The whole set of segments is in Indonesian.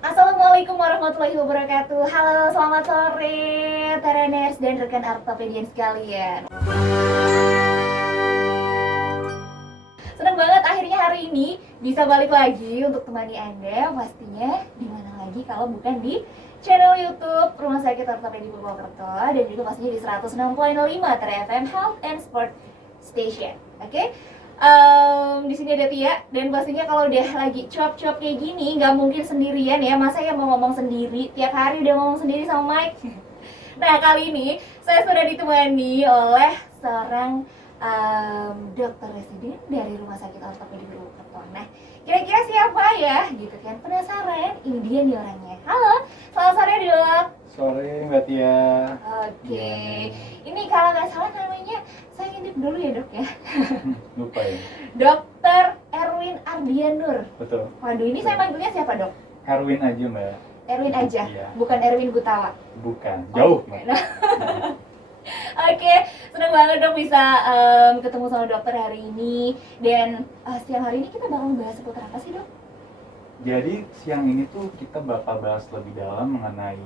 Assalamualaikum warahmatullahi wabarakatuh. Halo, selamat sore Tereners dan rekan ortopedian sekalian. Senang banget akhirnya hari ini bisa balik lagi untuk temani Anda. Pastinya di mana lagi kalau bukan di channel YouTube Rumah Sakit Ortopedi Purwokerto dan juga pastinya di 106.5 Tere FM Health and Sport Station. Oke? Di sini ada Tia dan pastinya kalau udah lagi cuap-cuap kayak gini nggak mungkin sendirian ya. Masa ya mau ngomong sendiri tiap hari udah ngomong sendiri sama Mike. Nah, kali ini saya sudah ditemani oleh seorang dokter residen dari Rumah Sakit Ortopedi Purwokerto. Nah, kira-kira siapa ya? Gitu kan, penasaran? Ini dia nih orangnya. Halo, selamat sore Dok. Sore Mbak Tia. Oke, ini kalau nggak salah namanya, saya ngintip dulu ya Dok ya. Lupa ya. Dokter Erwin Ardianur. Betul. Waduh, ini saya panggilnya siapa Dok? Erwin aja Mbak. Erwin aja, Iya. bukan Erwin Gutawa. Bukan. Jauh Oke, Mbak. nah. Oke, senang banget dong bisa ketemu sama dokter hari ini. Dan siang hari ini kita bakal bahas seputar apa sih Dok? Jadi siang ini tuh kita bakal bahas lebih dalam mengenai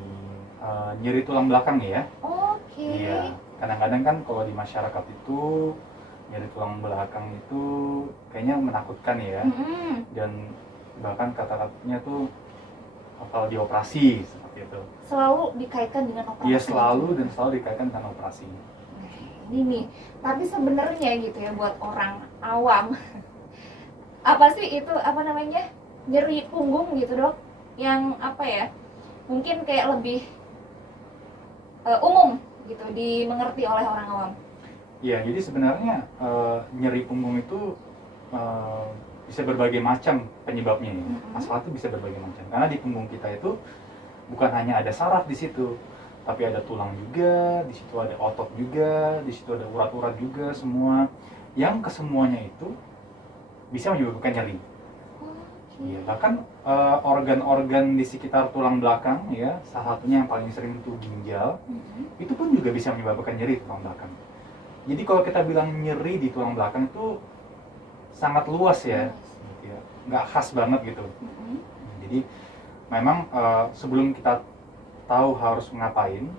nyeri tulang belakang ya. Oke. Iya. Kadang-kadang kan kalau di masyarakat itu nyeri tulang belakang itu kayaknya menakutkan ya. Mm-mm. Dan bahkan kata-katanya tuh bakal dioperasi seperti itu. Selalu dikaitkan dengan operasi. Iya, selalu dan selalu dikaitkan dengan operasi. Nah, ini nih, tapi sebenarnya gitu ya buat orang awam, apa sih itu apa namanya nyeri punggung gitu Dok? Yang apa ya? Mungkin kayak lebih umum gitu dimengerti oleh orang awam. Iya, jadi sebenarnya nyeri punggung itu bisa berbagai macam penyebabnya ya. Masalah itu bisa berbagai macam. Karena di punggung kita itu bukan hanya ada saraf di situ, tapi ada tulang juga, di situ ada otot juga, di situ ada urat-urat juga, semua. Yang kesemuanya itu bisa menyebabkan nyeri. Iya, bahkan organ-organ di sekitar tulang belakang ya, salah satunya yang paling sering itu ginjal, itu pun juga bisa menyebabkan nyeri tulang belakang. Jadi kalau kita bilang nyeri di tulang belakang itu sangat luas ya, gitu ya. Nggak khas banget gitu. Jadi memang sebelum kita tahu harus ngapain,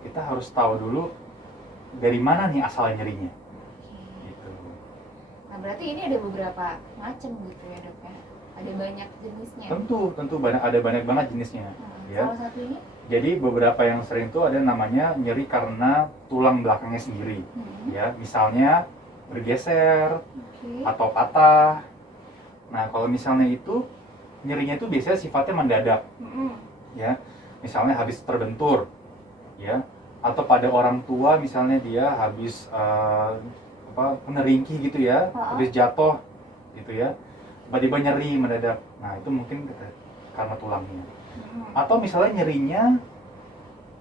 kita harus tahu dulu dari mana nih asal nyerinya. Gitu. Nah, berarti ini ada beberapa macam gitu ya Dok ya? Ada banyak jenisnya. Tentu ada banyak banget jenisnya. Ya. Salah satu ini? Jadi beberapa yang sering itu ada namanya nyeri karena tulang belakangnya sendiri. Ya, misalnya bergeser atau patah. Nah, kalau misalnya itu nyerinya itu biasanya sifatnya mendadak. Ya. Misalnya habis terbentur, ya. Atau pada orang tua misalnya dia habis kena ringkih gitu ya, habis jatuh gitu ya. Tiba-tiba nyeri mendadak. Nah, itu mungkin karena tulangnya. Atau misalnya nyerinya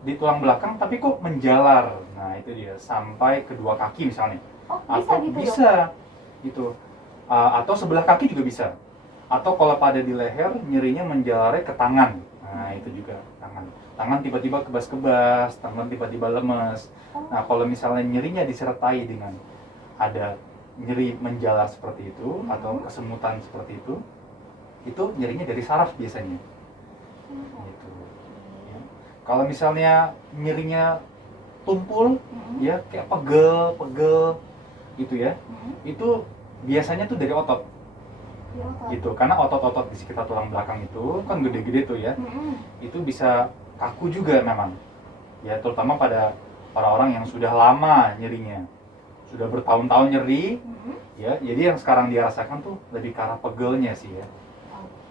di tulang belakang tapi kok menjalar. Nah, itu dia sampai kedua kaki misalnya. Oh, bisa Atau gitu bisa gitu. Atau sebelah kaki juga bisa. Atau kalau pada di leher nyerinya menjalarnya ke tangan. Nah, itu juga tangan. Tangan tiba-tiba kebas-kebas, tangan tiba-tiba lemes. Nah, kalau misalnya nyerinya disertai dengan ada nyeri menjalar seperti itu atau kesemutan seperti itu nyerinya dari saraf biasanya. Gitu. Ya. Kalau misalnya nyerinya tumpul, ya kayak pegel gitu ya, itu biasanya tuh dari otot. Gitu, karena otot-otot di sekitar tulang belakang itu kan gede-gede tuh ya, itu bisa kaku juga memang. Ya, terutama pada orang-orang yang sudah lama nyerinya. Sudah bertahun-tahun nyeri, ya, jadi yang sekarang dia rasakan tuh lebih ke arah pegelnya sih ya.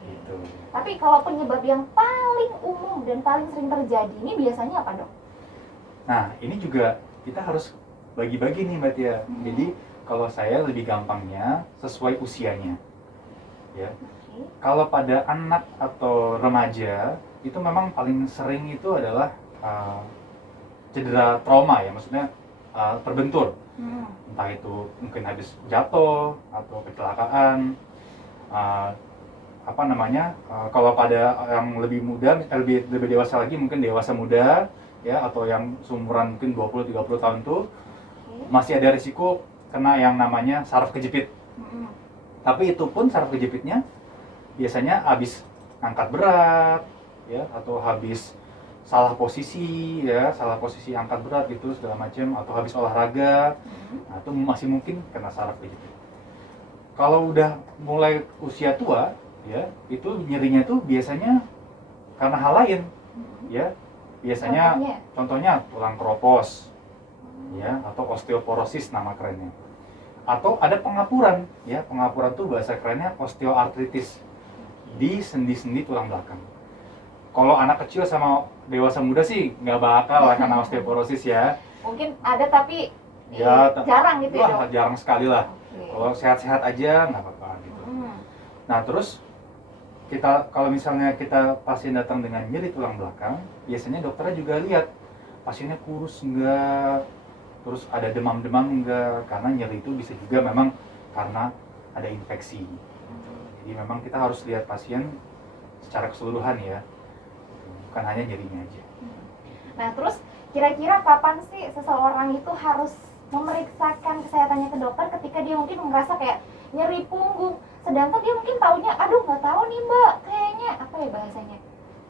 Gitu. Tapi kalau penyebab yang paling umum dan paling sering terjadi ini biasanya apa Dok? Nah, ini juga kita harus bagi-bagi nih Mbak Tia. Jadi kalau saya lebih gampangnya sesuai usianya, ya. Kalau pada anak atau remaja itu memang paling sering itu adalah cedera trauma ya, maksudnya terbentur. Entah itu mungkin habis jatuh atau kecelakaan, kalau pada yang lebih muda, lebih dewasa lagi, mungkin dewasa muda ya, atau yang seumuran mungkin 20-30 tahun tuh masih ada risiko kena yang namanya saraf kejepit. Tapi itu pun saraf kejepitnya biasanya habis angkat berat ya, atau habis salah posisi ya, salah posisi angkat berat gitu segala macam, atau habis olahraga, nah itu masih mungkin kena saraf kejepit. Kalau udah mulai usia tua ya, itu nyerinya itu biasanya karena hal lain ya, biasanya contohnya tulang keropos ya, atau osteoporosis nama kerennya, atau ada pengapuran ya, pengapuran tuh bahasa kerennya osteoartritis di sendi-sendi tulang belakang. Kalau anak kecil sama dewasa muda sih nggak bakal lah karena osteoporosis ya. Mungkin ada tapi Ya, jarang gitu ya, Dok? jarang sekali lah. Okay. Kalau sehat-sehat aja nggak apa-apa gitu. Nah terus kalau misalnya kita pasien datang dengan nyeri tulang belakang, biasanya dokternya juga lihat pasiennya kurus enggak, terus ada demam-demam enggak, karena nyeri itu bisa juga memang karena ada infeksi. Jadi memang kita harus lihat pasien secara keseluruhan ya, bukan hanya nyerinya aja. Nah terus kira-kira kapan sih seseorang itu harus memeriksakan kesehatannya ke dokter ketika dia mungkin merasa kayak nyeri punggung, sedangkan dia mungkin taunya, aduh nggak tahu nih mbak, kayaknya apa ya bahasanya,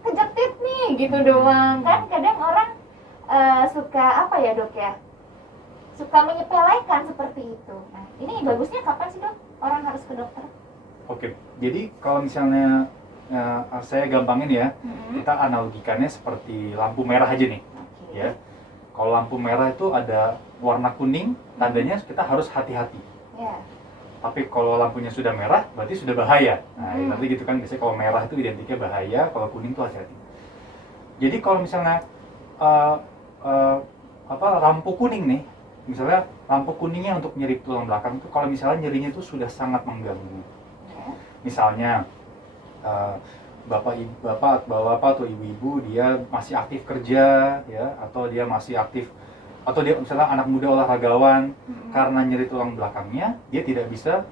kejepit nih gitu doang. Kan kadang orang suka apa ya dok ya, suka menyepelekan seperti itu. Nah ini bagusnya kapan sih dok orang harus ke dokter? Oke, jadi kalau misalnya saya gampangin ya, kita analogikannya seperti lampu merah aja nih ya. Kalau lampu merah itu ada warna kuning, tandanya kita harus hati-hati. Yeah. Tapi kalau lampunya sudah merah, berarti sudah bahaya. Nah, nanti gitu kan, biasanya kalau merah itu identiknya bahaya, kalau kuning itu hati-hati. Jadi kalau misalnya lampu kuning nih, misalnya lampu kuningnya untuk nyeri tulang belakang itu, kalau misalnya nyerinya itu sudah sangat mengganggu. Misalnya bapak atau ibu-ibu dia masih aktif kerja ya, atau dia masih aktif, atau dia misalnya anak muda olahragawan, karena nyeri tulang belakangnya dia tidak bisa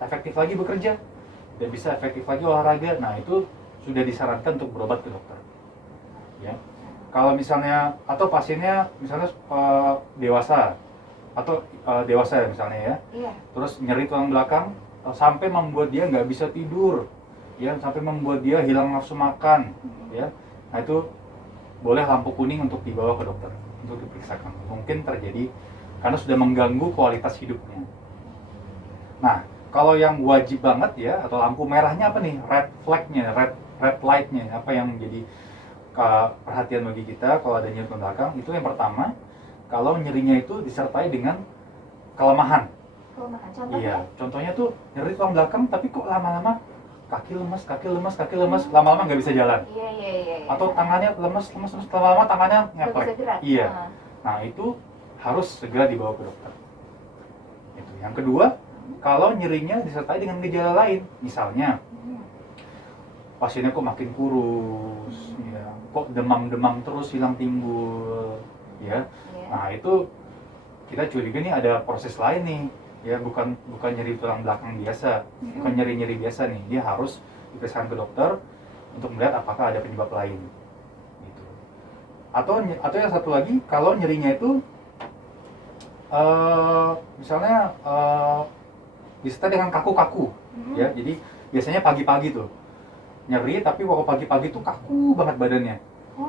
efektif lagi bekerja, tidak bisa efektif lagi olahraga. Nah itu sudah disarankan untuk berobat ke dokter ya. Kalau misalnya atau pasiennya misalnya dewasa atau dewasa ya misalnya ya, terus nyeri tulang belakang sampai membuat dia nggak bisa tidur ya, sampai membuat dia hilang nafsu makan ya. Nah itu boleh lampu kuning untuk dibawa ke dokter untuk diperiksakan. Mungkin terjadi karena sudah mengganggu kualitas hidupnya. Nah kalau yang wajib banget ya, atau lampu merahnya apa nih, red flagnya, red lightnya, apa yang menjadi perhatian bagi kita kalau ada nyeri tulang belakang, itu yang pertama, kalau nyerinya itu disertai dengan kelemahan. Contohnya? Iya, contohnya tuh nyeri tulang belakang tapi kok lama-lama kaki lemas, lama-lama nggak bisa jalan. Iya. Atau tangannya lemas, lama-lama tangannya ngeplek. Iya. Nah itu harus segera dibawa ke dokter. Itu. Yang kedua, kalau nyerinya disertai dengan gejala lain, misalnya pasiennya kok makin kurus, ya, kok demam-demam terus hilang timbul, ya. Nah itu kita curiga nih ada proses lain nih. Ya bukan nyeri tulang belakang biasa, bukan nyeri biasa nih, dia harus diperiksakan ke dokter untuk melihat apakah ada penyebab lain gitu. Atau yang satu lagi, kalau nyerinya itu misalnya disertai dengan kaku-kaku ya, jadi biasanya pagi-pagi tuh nyeri, tapi waktu pagi-pagi tuh kaku banget badannya.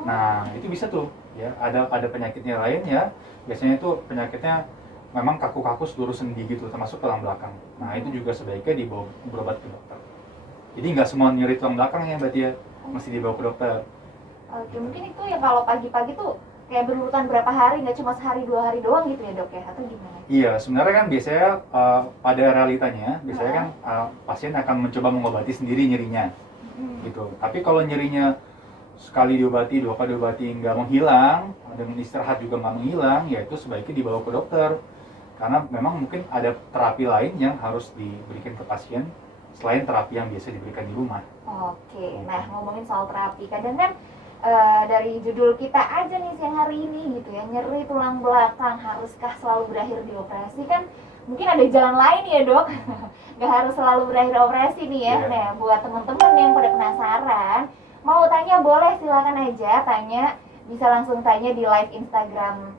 Nah itu bisa tuh ya, ada penyakitnya lain ya, biasanya itu penyakitnya memang kaku-kaku seluruh sendi gitu, termasuk tulang belakang. Nah itu juga sebaiknya dibawa berobat ke dokter. Jadi nggak semua nyeri tulang belakang ya berarti ya, mesti dibawa ke dokter. Oke, mungkin itu ya kalau pagi-pagi tuh kayak berurutan berapa hari, nggak cuma sehari 2 hari doang gitu ya dok ya, atau gimana? Iya, sebenarnya kan biasanya pada realitanya, biasanya kan pasien akan mencoba mengobati sendiri nyerinya gitu. Tapi kalau nyerinya sekali diobati, 2 kali diobati nggak menghilang, dengan istirahat juga nggak menghilang, ya itu sebaiknya dibawa ke dokter. Karena memang mungkin ada terapi lain yang harus diberikan ke pasien selain terapi yang biasa diberikan di rumah. Oke, nah ngomongin soal terapi, kadang kan dari judul kita aja nih siang hari ini gitu ya, nyeri tulang belakang haruskah selalu berakhir di operasi? Kan mungkin ada jalan lain ya dok, nggak harus selalu berakhir operasi nih ya. Nah buat teman-teman yang pada penasaran, mau tanya boleh silakan aja tanya, bisa langsung tanya di live Instagram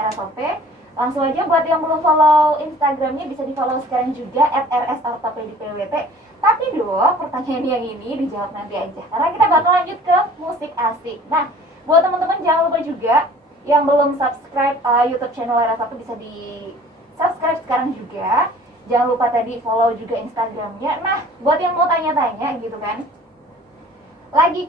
RSOP. Langsung aja buat yang belum follow Instagramnya bisa di follow sekarang juga @rsortopedipwt. Tapi dok, pertanyaan yang ini dijawab nanti aja karena kita bakal lanjut ke Asik. Nah, buat teman-teman jangan lupa juga yang belum subscribe YouTube channel Era Satu bisa di subscribe sekarang juga. Jangan lupa tadi follow juga Instagramnya. Nah, buat yang mau tanya-tanya gitu kan, lagi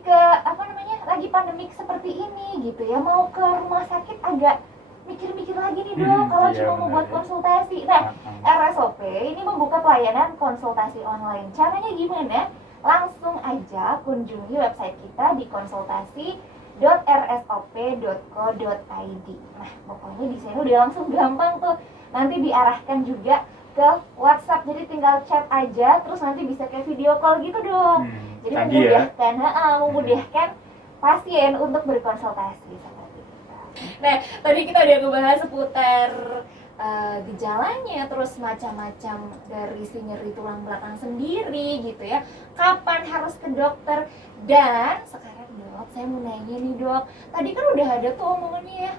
lagi pandemik seperti ini gitu ya, mau ke rumah sakit agak mikir-mikir lagi nih dong kalau iya, cuma mau benar, buat ya. konsultasi. Nah, RSOP ini membuka pelayanan konsultasi online. Caranya gimana? Langsung aja kunjungi website kita di konsultasi.rsop.co.id. Nah, pokoknya di sini udah langsung gampang tuh. Nanti diarahkan juga ke WhatsApp, jadi tinggal chat aja, terus nanti bisa kayak video call gitu dong. Jadi Canggih ya. memudahkan pasien untuk berkonsultasi seperti itu. Nah, tadi kita udah ngebahas seputar gejalanya, terus macam-macam dari si nyeri tulang belakang sendiri gitu ya. Kapan harus ke dokter? Dan sekarang dok, saya mau nanya nih dok. Tadi kan udah ada tuh omongannya ya,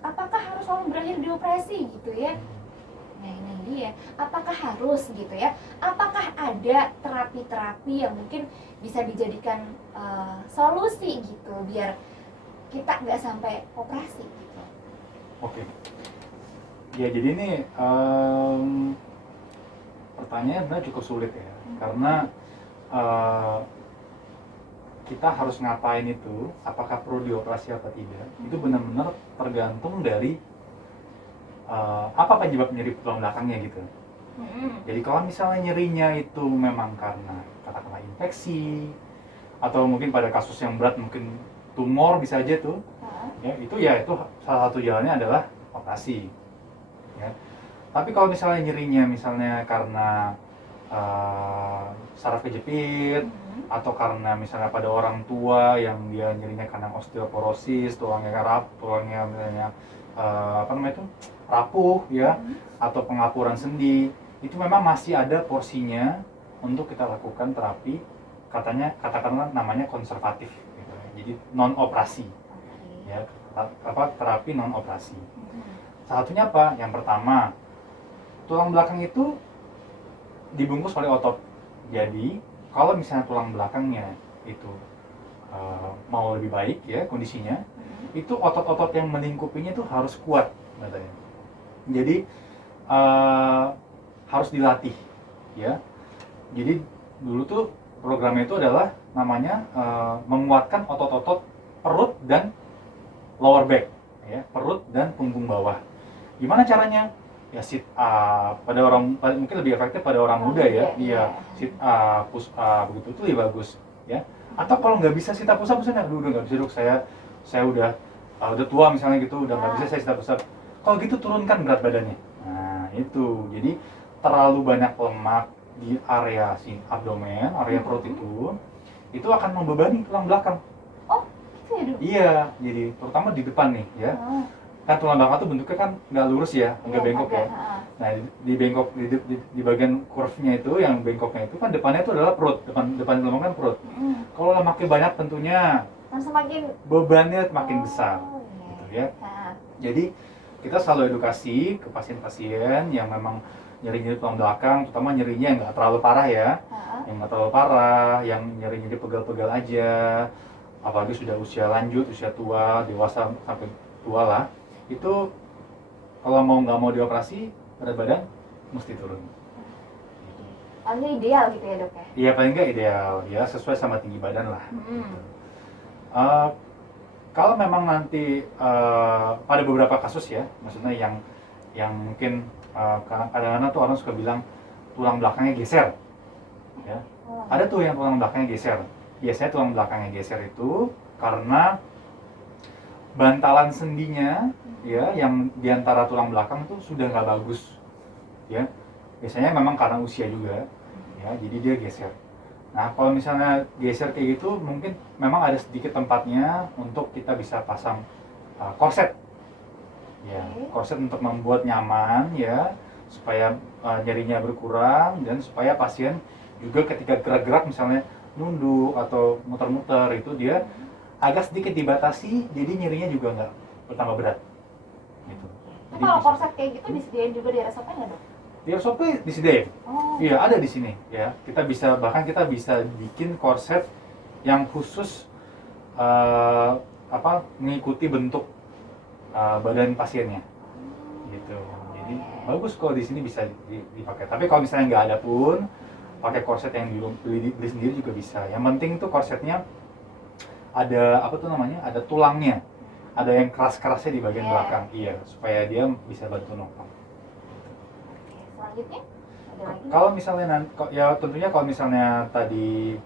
apakah harus selalu berakhir di operasi gitu ya? Nah ini dia, apakah harus gitu ya? Apakah ada terapi-terapi yang mungkin bisa dijadikan solusi gitu biar kita nggak sampai operasi gitu? Oke. Ya jadi ini pertanyaannya sebenarnya cukup sulit ya, karena kita harus ngapain itu, apakah perlu dioperasi atau tidak, itu benar-benar tergantung dari apa penyebab nyeri tulang belakangnya gitu. Jadi kalau misalnya nyerinya itu memang karena katakanlah infeksi, atau mungkin pada kasus yang berat mungkin tumor bisa aja tuh, ya itu salah satu jalannya adalah operasi. Ya. Tapi kalau misalnya nyerinya misalnya karena saraf kejepit, atau karena misalnya pada orang tua yang dia nyerinya karena osteoporosis, tulangnya misalnya rapuh ya, atau pengapuran sendi, itu memang masih ada porsinya untuk kita lakukan terapi, katakanlah namanya konservatif gitu. Jadi non operasi ya, terapi non operasi. Salah satunya apa? Yang pertama, tulang belakang itu dibungkus oleh otot. Jadi kalau misalnya tulang belakangnya itu mau lebih baik ya kondisinya, itu otot-otot yang melingkupinya itu harus kuat katanya. Jadi harus dilatih ya. Jadi dulu tuh programnya itu adalah namanya menguatkan otot-otot perut dan lower back ya, perut dan punggung bawah. Gimana caranya? Ya sit up, pada orang mungkin lebih efektif pada orang muda ya. Iya, sit up, push up begitu itu lebih bagus ya. Atau kalau nggak bisa sit up, push up, misalnya udah nggak bisa dok, saya udah tua misalnya gitu, udah nggak bisa saya sit up, push up. Kalau gitu turunkan berat badannya. Nah itu, jadi terlalu banyak lemak di area abdomen, area perut itu akan membebani tulang belakang. Oh, gitu ya dok? Iya, jadi terutama di depan nih ya. Kan tulang belakang tuh bentuknya kan nggak lurus ya, nggak bengkok ya. Nah di bengkok di bagian kurvnya itu, yang bengkoknya itu kan depannya itu adalah perut, depan lemak kan perut. Kalau lemaknya banyak tentunya semakin bebannya makin besar, gitu ya. Jadi kita selalu edukasi ke pasien-pasien yang memang nyeri-nyeri tulang belakang, terutama nyerinya yang nggak terlalu parah ya, yang nggak terlalu parah, yang nyeri-nyeri pegal-pegal aja, apalagi sudah usia lanjut, usia tua, dewasa sampai tua lah, itu kalau nggak mau dioperasi, berat badan mesti turun. Paling ideal gitu ya dok ya? Iya paling nggak ideal ya, sesuai sama tinggi badan lah. Kalau memang nanti pada beberapa kasus ya, maksudnya yang mungkin kadang-kadang tuh orang suka bilang tulang belakangnya geser ya. Ada tuh yang tulang belakangnya geser. Biasanya tulang belakangnya geser itu karena bantalan sendinya ya, yang diantara tulang belakang tuh sudah nggak bagus ya. Biasanya memang karena usia juga ya, jadi dia geser. Nah kalau misalnya geser kayak gitu, mungkin memang ada sedikit tempatnya untuk kita bisa pasang korset ya, korset untuk membuat nyaman ya, supaya nyerinya berkurang, dan supaya pasien juga ketika gerak-gerak misalnya nunduk atau muter-muter itu dia agak sedikit dibatasi, jadi nyerinya juga nggak bertambah berat gitu. Jadi kalau korset kayak gitu disediain juga di RSOP nggak dok? Di RSOP disediain. Iya, ada di sini ya. Kita bisa bikin korset yang khusus eh, mengikuti bentuk badan pasiennya gitu. Jadi bagus kalau di sini bisa dipakai. Tapi kalau misalnya nggak ada pun, pakai korset yang beli sendiri juga bisa. Yang penting tuh korsetnya ada ada tulangnya, ada yang keras-kerasnya di bagian belakang, iya, supaya dia bisa bantu nopang. Selanjutnya ada lagi? Kalau misalnya ya tentunya kalau misalnya tadi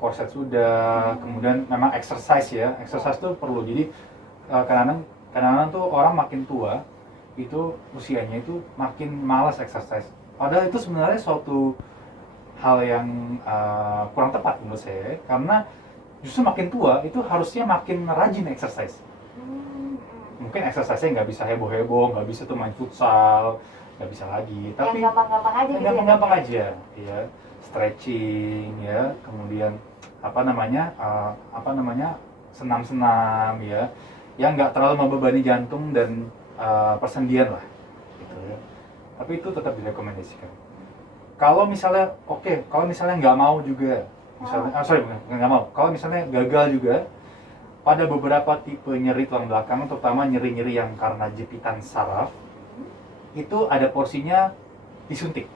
korset sudah, kemudian memang exercise tuh perlu. Jadi kadang-kadang tuh orang makin tua itu usianya itu makin malas exercise. Padahal itu sebenarnya suatu hal yang kurang tepat menurut saya, karena justru makin tua itu harusnya makin rajin exercise. Mungkin exercise-nya nggak bisa heboh-heboh, nggak bisa tuh main futsal, nggak bisa lagi. Tapi yang gampang-gampang aja gitu. Gampang-gampang aja, ya. Stretching, ya. Kemudian senam-senam, ya. Yang nggak terlalu membebani jantung dan persendian lah, gitu ya. Tapi itu tetap direkomendasikan. Kalau misalnya nggak mau juga, nggak mau. Kalau misalnya gagal juga, pada beberapa tipe nyeri tulang belakang, terutama nyeri-nyeri yang karena jepitan saraf, itu ada porsinya disuntik.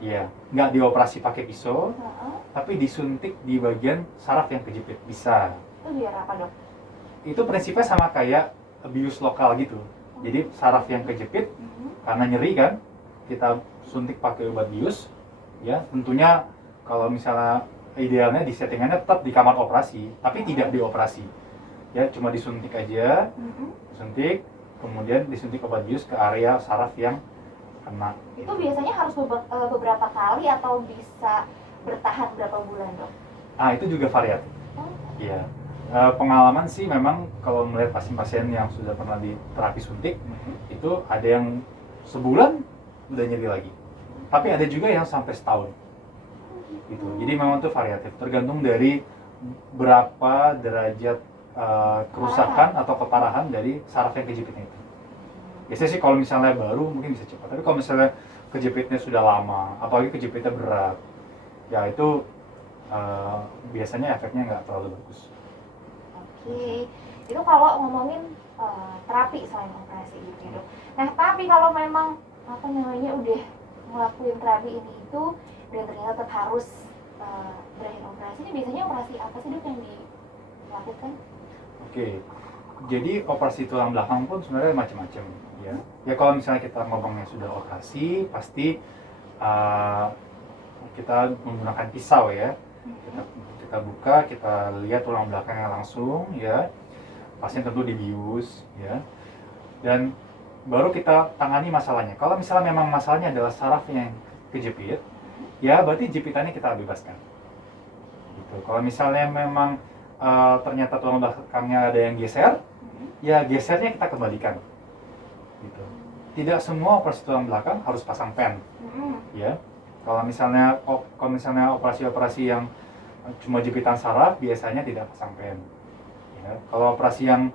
Iya, nggak dioperasi pakai pisau, tapi disuntik di bagian saraf yang kejepit, bisa. Itu biar apa, Dok? Itu prinsipnya sama kayak bius lokal gitu. Jadi saraf yang kejepit karena nyeri kan, kita suntik pakai obat bius, ya. Tentunya kalau misalnya idealnya di settingannya tetap di kamar operasi, tapi tidak dioperasi. Ya, cuma disuntik aja, suntik, kemudian disuntik obat bius ke area saraf yang kena. Itu biasanya harus beberapa kali atau bisa bertahan berapa bulan, Dok? Itu juga variatif. Iya. Pengalaman sih memang kalau melihat pasien-pasien yang sudah pernah di terapi suntik, itu ada yang sebulan udah nyeri lagi. Tapi ada juga yang sampai setahun. Gitu. Jadi memang itu variatif, tergantung dari berapa derajat kerusakan atau keparahan dari saraf yang kejepitnya itu. Biasanya sih kalau misalnya baru mungkin bisa cepat, tapi kalau misalnya kejepitnya sudah lama, apalagi kejepitnya berat, ya itu biasanya efeknya nggak terlalu bagus. Oke, itu kalau ngomongin terapi selain operasi gitu ya, Dok. Nah, tapi kalau memang udah ngelakuin terapi ini itu dan ternyata tetap harus berakhir operasi, ini biasanya operasi apa sih, Dok, yang dilakukan? Oke, jadi operasi tulang belakang pun sebenarnya macam-macam, ya. Ya kalau misalnya kita ngomongnya sudah operasi, pasti kita menggunakan pisau, ya. Kita buka, kita lihat tulang belakangnya langsung, ya. Pasien tentu dibius, ya. Dan baru kita tangani masalahnya. Kalau misalnya memang masalahnya adalah saraf yang kejepit, ya berarti jepitannya kita bebaskan. Gitu. Kalau misalnya memang ternyata tulang belakangnya ada yang geser, ya gesernya kita kembalikan. Gitu. Tidak semua operasi tulang belakang harus pasang pen, ya. Kalau misalnya operasi-operasi yang cuma jepitan saraf, biasanya tidak pasang pen. Ya. Kalau operasi yang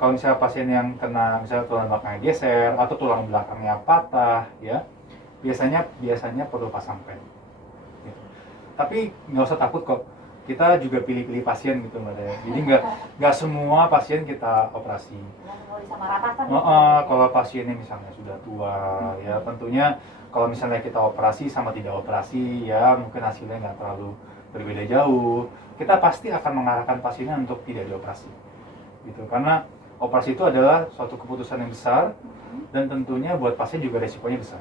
kalau misalnya pasien yang kena misalnya tulang belakangnya geser atau tulang belakangnya patah, ya biasanya perlu pasang pen. Gitu. Tapi nggak usah takut kok. Kita juga pilih-pilih pasien gitu, Mbak Daya. Jadi nggak semua pasien kita operasi. Kalau pasiennya misalnya sudah tua, ya tentunya kalau misalnya kita operasi sama tidak operasi, ya mungkin hasilnya nggak terlalu berbeda jauh. Kita pasti akan mengarahkan pasiennya untuk tidak dioperasi, gitu. Karena operasi itu adalah suatu keputusan yang besar dan tentunya buat pasien juga resikonya besar.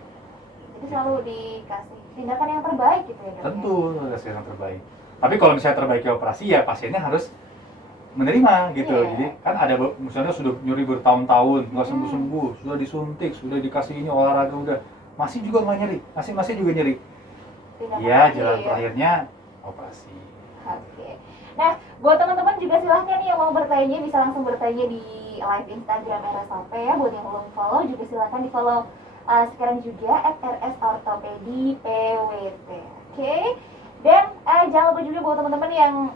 Jadi selalu dikasih tindakan yang terbaik gitu ya, Dok? Tentu, dikasih yang terbaik. Tapi kalau misalnya terbaiknya operasi, ya pasiennya harus menerima gitu. Jadi kan ada misalnya sudah nyeri bertahun-tahun nggak sembuh-sembuh, sudah disuntik, sudah dikasih ini olahraga udah masih juga nggak nyeri, masih juga nyeri. Iya, jalan terakhirnya operasi. Oke. Nah, buat teman-teman juga silahkan nih yang mau bertanya bisa langsung bertanya di live Instagram RSOP ya. Buat yang belum follow juga silahkan di follow sekarang juga @RSOrtopedi_PWT. Oke. Dan jangan lupa juga buat teman-teman yang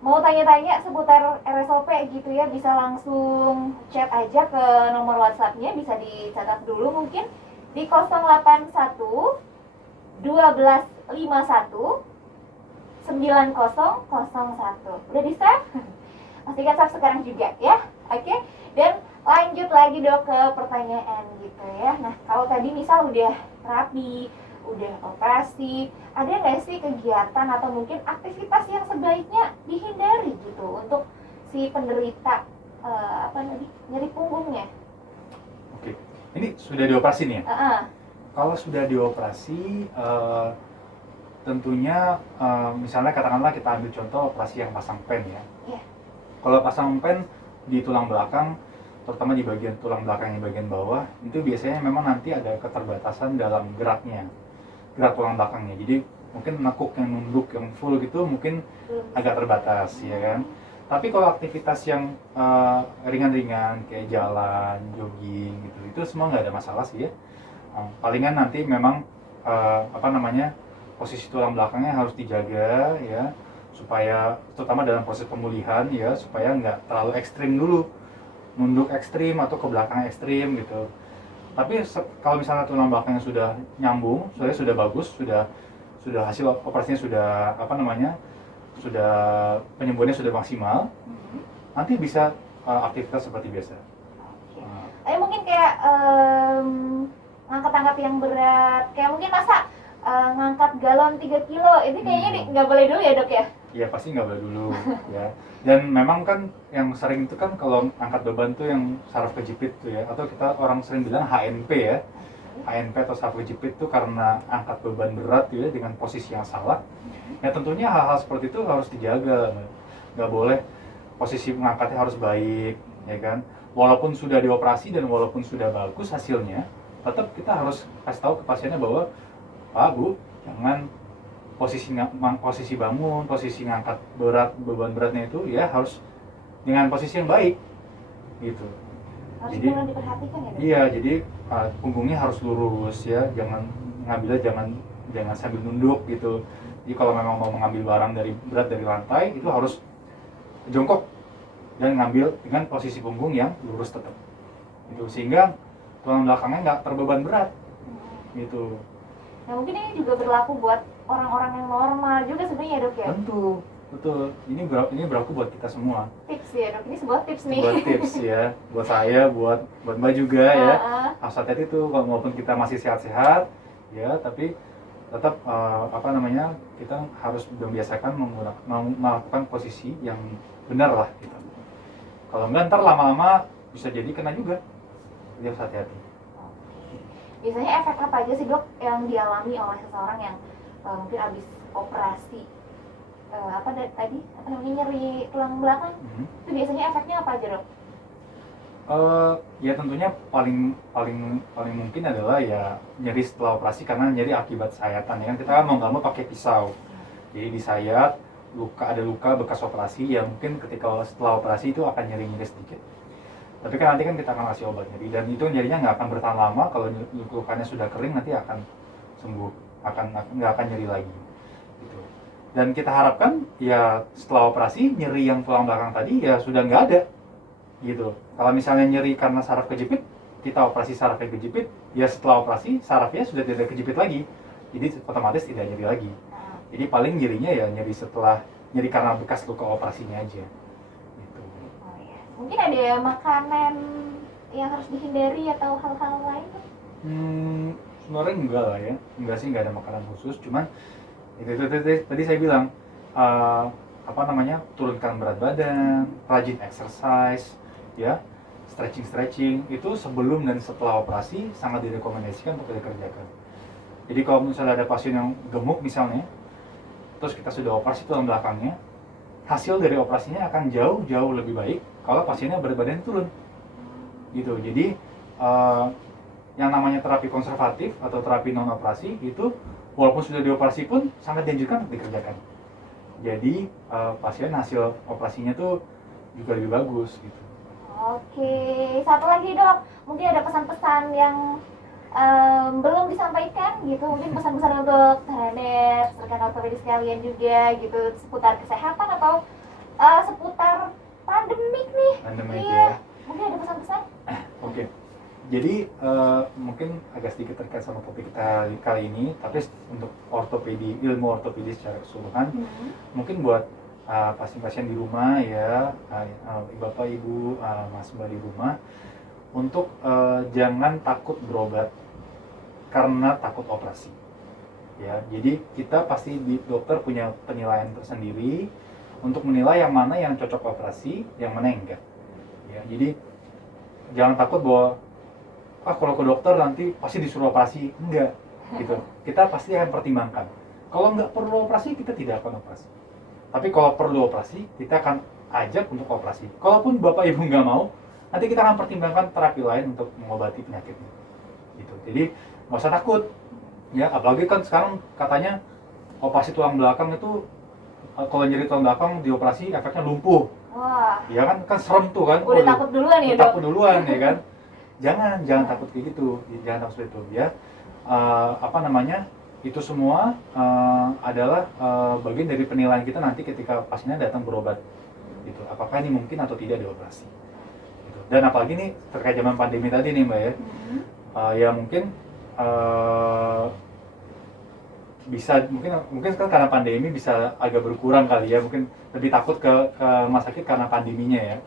mau tanya-tanya seputar RSOP gitu ya, bisa langsung chat aja ke nomor WhatsApp-nya, bisa dicatat dulu mungkin di 081 1251 19 9001. Udah di save? Pastikan save sekarang juga ya. Oke. Dan lanjut lagi dok ke pertanyaan gitu ya. Nah kalau tadi misal udah terapi, udah operasi, ada nggak sih kegiatan atau mungkin aktivitas yang sebaiknya dihindari gitu untuk si penderita nyeri punggungnya? Oke, ini sudah dioperasi nih ya? Uh-uh. Kalau sudah dioperasi, tentunya misalnya katakanlah kita ambil contoh operasi yang pasang pen ya. Yeah. Kalau pasang pen di tulang belakang, terutama di bagian tulang belakang yang bagian bawah, itu biasanya memang nanti ada keterbatasan dalam gerak tulang belakangnya. Jadi mungkin nekuk yang nunduk yang full gitu mungkin agak terbatas ya kan. Tapi kalau aktivitas yang ringan-ringan kayak jalan, jogging gitu, itu semua nggak ada masalah sih ya. Palingan nanti memang posisi tulang belakangnya harus dijaga ya, supaya terutama dalam proses pemulihan ya, supaya nggak terlalu ekstrim dulu, nunduk ekstrim atau ke belakang ekstrim gitu. Tapi kalau misalnya tulang belakangnya sudah nyambung, sudah bagus, sudah hasil operasinya sudah penyembuhannya sudah maksimal, nanti bisa aktivitas seperti biasa. Tapi mungkin kayak ngangkat-ngangkat yang berat, kayak mungkin masa ngangkat galon 3 kilo, itu kayaknya nggak boleh dulu ya dok ya? Iya pasti nggak boleh dulu ya. Dan memang kan yang sering itu kan kalau angkat beban tuh yang saraf kejepit tuh ya, atau kita orang sering bilang HNP ya. HNP atau saraf kejepit itu karena angkat beban berat ya dengan posisi yang salah. Ya tentunya hal-hal seperti itu harus dijaga. Nggak boleh posisi mengangkatnya harus baik ya kan. Walaupun sudah dioperasi dan walaupun sudah bagus hasilnya, tetap kita harus kasih tahu ke pasiennya bahwa Pak Bu, jangan posisi bangun, posisi ngangkat beban beratnya itu ya harus dengan posisi yang baik gitu. Harus Jadi benar diperhatikan ya dok? iya, jadi punggungnya harus lurus ya, ngambilnya jangan sambil nunduk gitu. Jadi kalau memang mau mengambil barang berat dari lantai itu harus jongkok dan ngambil dengan posisi punggung yang lurus tetap. Gitu sehingga tulang belakangnya nggak terbeban berat gitu. Nah mungkin ini juga berlaku buat orang-orang yang normal juga sebenarnya ya dok ya? Tentu, betul. Ini berlaku buat kita semua. Tips ya dok, ini sebuah tips nih. Buat tips ya, buat saya, buat Mbak juga ya. Harus hati-hati tuh, walaupun kita masih sehat-sehat, ya, tapi tetap kita harus membiasakan melakukan posisi yang benar lah gitu. Kalau enggak ntar lama-lama bisa jadi kena juga. Jadi harus hati-hati. Biasanya efek apa aja sih dok yang dialami oleh seseorang yang mungkin habis operasi nyeri tulang belakang? Itu biasanya efeknya apa aja dok? Ya tentunya paling mungkin adalah ya nyeri setelah operasi karena nyeri akibat sayatan ya kan, kita kan mau nggak mau pakai pisau, jadi disayat, ada luka bekas operasi yang mungkin ketika setelah operasi itu akan nyeri sedikit. Tapi kan nanti kita akan kasih obat nyeri dan itu nyerinya nggak akan bertahan lama. Kalau lukanya sudah kering nanti akan sembuh, nggak akan nyeri lagi gitu. Dan kita harapkan ya setelah operasi nyeri yang tulang belakang tadi ya sudah nggak ada gitu. Kalau misalnya nyeri karena saraf kejepit, kita operasi sarafnya kejepit, ya setelah operasi sarafnya sudah tidak kejepit lagi, jadi otomatis tidak nyeri lagi. Jadi paling nyerinya ya nyeri karena bekas luka operasinya aja. Mungkin ada makanan yang harus dihindari atau hal-hal lain? Sebenarnya enggak lah ya, nggak ada makanan khusus, cuman itu tadi saya bilang turunkan berat badan, rajin exercise, ya, stretching itu sebelum dan setelah operasi sangat direkomendasikan untuk dikerjakan. Jadi kalau misalnya ada pasien yang gemuk misalnya, terus kita sudah operasi tulang belakangnya, hasil dari operasinya akan jauh lebih baik kalau pasiennya berat badan turun gitu. Jadi yang namanya terapi konservatif atau terapi non operasi itu walaupun sudah dioperasi pun sangat dianjurkan untuk dikerjakan. Jadi pasien hasil operasinya tuh juga lebih bagus gitu. Oke, satu lagi dok, mungkin ada pesan-pesan yang belum disampaikan gitu, mungkin pesan-pesan untuk sahabat rekan ortopedis sekalian juga gitu seputar kesehatan atau seputar pandemik nih. Pandemik iya. Ya. Mungkin ada pesan-pesan? Oke. Jadi mungkin agak sedikit terkait sama topik kita kali ini, tapi untuk ortopedi, ilmu ortopedi secara keseluruhan, mungkin buat pasien-pasien di rumah ya, bapak ibu, mas mbak di rumah, untuk jangan takut berobat karena takut operasi. Ya, jadi kita pasti di dokter punya penilaian tersendiri untuk menilai yang mana yang cocok operasi, yang mana yang enggak. Ya, jadi jangan takut bahwa kalau ke dokter nanti pasti disuruh operasi, enggak gitu. Kita pasti akan pertimbangkan. Kalau nggak perlu operasi, kita tidak akan operasi. Tapi kalau perlu operasi, kita akan ajak untuk operasi. Kalaupun bapak ibu nggak mau, nanti kita akan pertimbangkan terapi lain untuk mengobati penyakitnya. Gitu. Jadi nggak usah takut. Ya, apalagi kan sekarang katanya operasi tulang belakang itu kalau nyeri tulang belakang dioperasi efeknya lumpuh. Wah. Ya kan serem tuh kan. Udah takut duluan ya, Dok? Takut duluan ya kan. Jangan takut kayak gitu, jangan takut seperti itu ya. Itu semua adalah bagian dari penilaian kita nanti ketika pasiennya datang berobat gitu. Apakah ini mungkin atau tidak dioperasi gitu. Dan apalagi nih terkait zaman pandemi tadi nih mbak ya, ya mungkin bisa mungkin sekarang karena pandemi bisa agak berkurang kali ya, mungkin lebih takut ke rumah sakit karena pandeminya ya.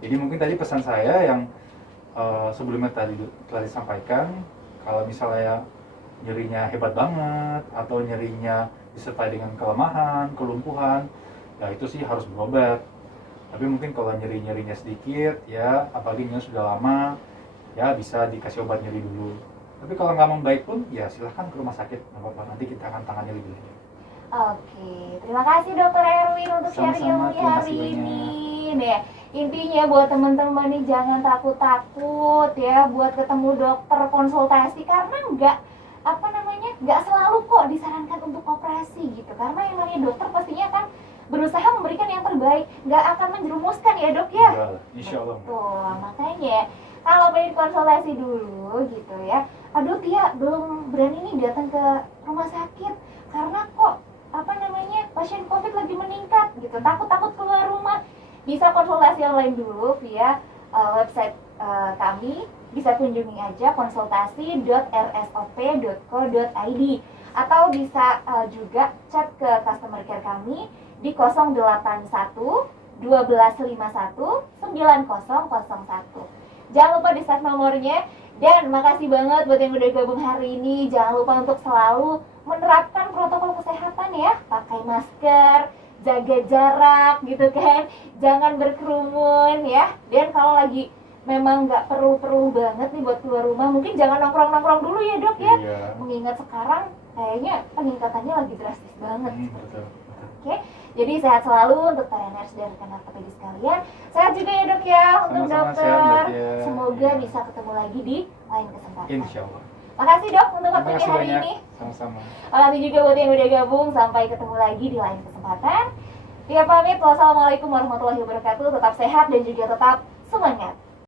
Jadi mungkin tadi pesan saya yang sebelumnya tadi telah disampaikan, kalau misalnya nyerinya hebat banget atau nyerinya disertai dengan kelemahan, kelumpuhan, ya itu sih harus berobat. Tapi mungkin kalau nyerinya sedikit ya, apalagi nyerinya sudah lama, ya bisa dikasih obat nyeri dulu. Tapi kalau nggak membaik pun ya silahkan ke rumah sakit, nanti kita akan tangani lebih lanjut. Oke, terima kasih Dokter Erwin untuk sharing ilmunya hari ini. Nih, intinya buat teman-teman nih jangan takut-takut ya buat ketemu dokter konsultasi, karena nggak selalu kok disarankan untuk operasi gitu. Karena yang namanya dokter pastinya akan berusaha memberikan yang terbaik, nggak akan menjerumuskan ya dok ya. Insya Allah. Betul, makanya kalau pengen konsultasi dulu gitu ya, aduh Tia belum berani nih datang ke rumah sakit karena kok pasien COVID lagi meningkat gitu, takut keluar rumah. Bisa konsultasi online dulu via website kami, bisa kunjungi aja konsultasi.rsop.co.id atau bisa juga chat ke customer care kami di 081 1251 9001. Jangan lupa di save nomornya. Dan makasih banget buat yang udah gabung hari ini. Jangan lupa untuk selalu menerapkan protokol kesehatan ya, pakai masker, jaga jarak gitu kan, jangan berkerumun ya. Dan kalau lagi memang nggak perlu banget nih buat keluar rumah, mungkin jangan nongkrong dulu ya dok ya. Iya. Mengingat sekarang kayaknya peningkatannya lagi drastis banget. Betul. Oke, jadi sehat selalu untuk trainers dan rekan ortopedi sekalian. Sehat juga ya dok ya untuk dokter. Semoga bisa ketemu lagi di lain kesempatan. Insya Allah. Makasih dok untuk waktunya hari ini. Sama-sama. Makasih juga buat yang udah gabung. Sampai ketemu lagi di lain kesempatan. Tia pamit. Wassalamualaikum warahmatullahi wabarakatuh. Tetap sehat dan juga tetap semangat.